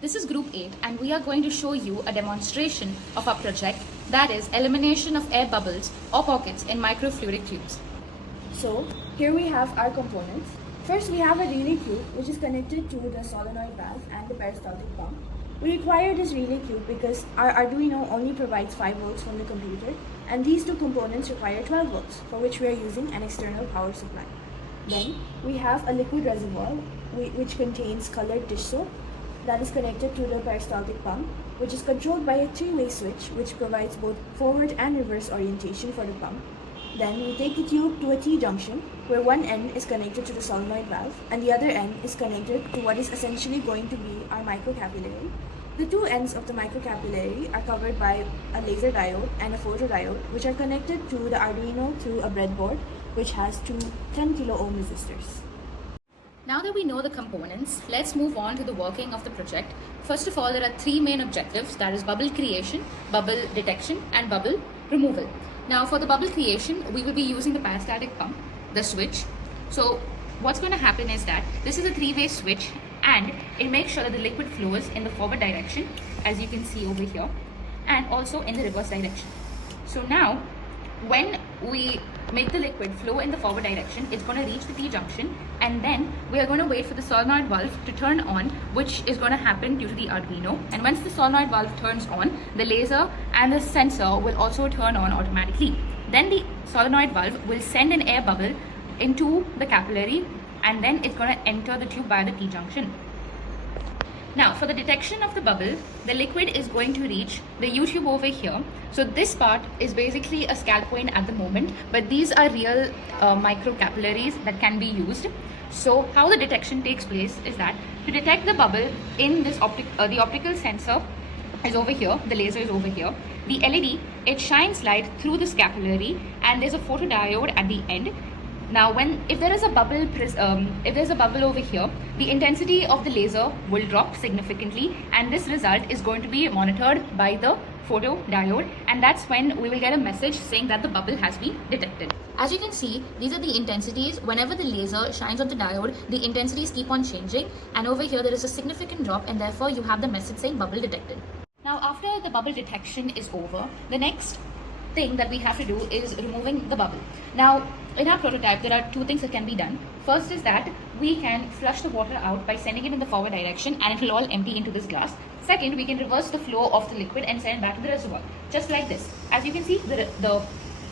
This is Group 8 and we are going to show you a demonstration of our project, that is elimination of air bubbles or pockets in microfluidic tubes. So here we have our components. First we have a relay tube which is connected to the solenoid valve and the peristaltic pump. We require this relay tube because our Arduino only provides 5 volts from the computer, and these two components require 12 volts, for which we are using an external power supply. Then we have a liquid reservoir which contains colored dish soap that is connected to the peristaltic pump, which is controlled by a 3-way switch which provides both forward and reverse orientation for the pump. Then we take the tube to a T-junction where one end is connected to the solenoid valve and the other end is connected to what is essentially going to be our microcapillary. The two ends of the microcapillary are covered by a laser diode and a photodiode, which are connected to the Arduino through a breadboard which has two 10 kilo ohm resistors. Now that we know the components, let's move on to the working of the project. First of all, there are 3 main objectives, that is bubble creation, bubble detection and bubble removal. Now for the bubble creation, we will be using the peristaltic pump, the switch. So what's going to happen is that this is a 3-way switch and it makes sure that the liquid flows in the forward direction, as you can see over here, and also in the reverse direction. So now when we make the liquid flow in the forward direction, it's going to reach the T-junction, and then we are going to wait for the solenoid valve to turn on, which is going to happen due to the Arduino. And once the solenoid valve turns on, the laser and the sensor will also turn on automatically. Then the solenoid valve will send an air bubble into the capillary, and then it's going to enter the tube via the T-junction. Now for the detection of the bubble, the liquid is going to reach the U-tube over here. So this part is basically a scalp point at the moment, but these are real micro capillaries that can be used. So how the detection takes place is that to detect the bubble in this the optical sensor is over here, the laser is over here. The LED, it shines light through this capillary, and there's a photodiode at the end. Now if there is a bubble over here, the intensity of the laser will drop significantly, and this result is going to be monitored by the photodiode, and that's when we will get a message saying that the bubble has been detected. As you can see, these are the intensities. Whenever the laser shines on the diode, the intensities keep on changing, and over here there is a significant drop, and therefore you have the message saying bubble detected. Now after the bubble detection is over, the next thing that we have to do is removing the bubble. Now in our prototype, there are 2 things that can be done. First is that we can flush the water out by sending it in the forward direction, and it will all empty into this glass. Second, we can reverse the flow of the liquid and send it back to the reservoir, just like this. As you can see, the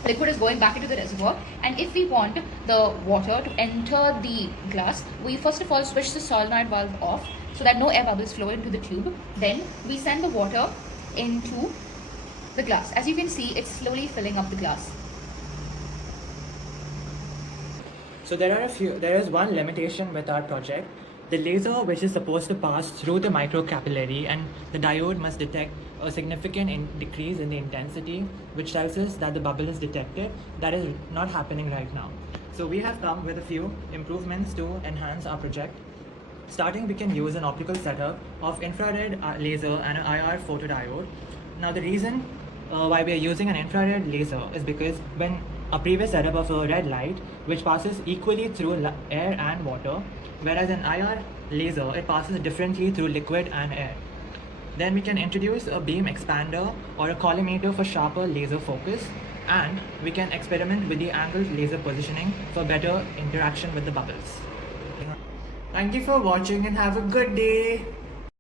liquid is going back into the reservoir, and if we want the water to enter the glass, we first of all switch the solenoid valve off so that no air bubbles flow into the tube. Then we send the water into the glass. As you can see, it's slowly filling up the glass. So there is one limitation with our project. The laser, which is supposed to pass through the microcapillary, and the diode must detect a significant decrease in the intensity, which tells us that the bubble is detected. That is not happening right now. So we have come with a few improvements to enhance our project. Starting, we can use an optical setup of infrared laser and an IR photodiode. Now the reason why we are using an infrared laser is because when a previous setup of a red light which passes equally through air and water, whereas an IR laser, it passes differently through liquid and air. Then we can introduce a beam expander or a collimator for sharper laser focus, and we can experiment with the angled laser positioning for better interaction with the bubbles. Thank you for watching and have a good day.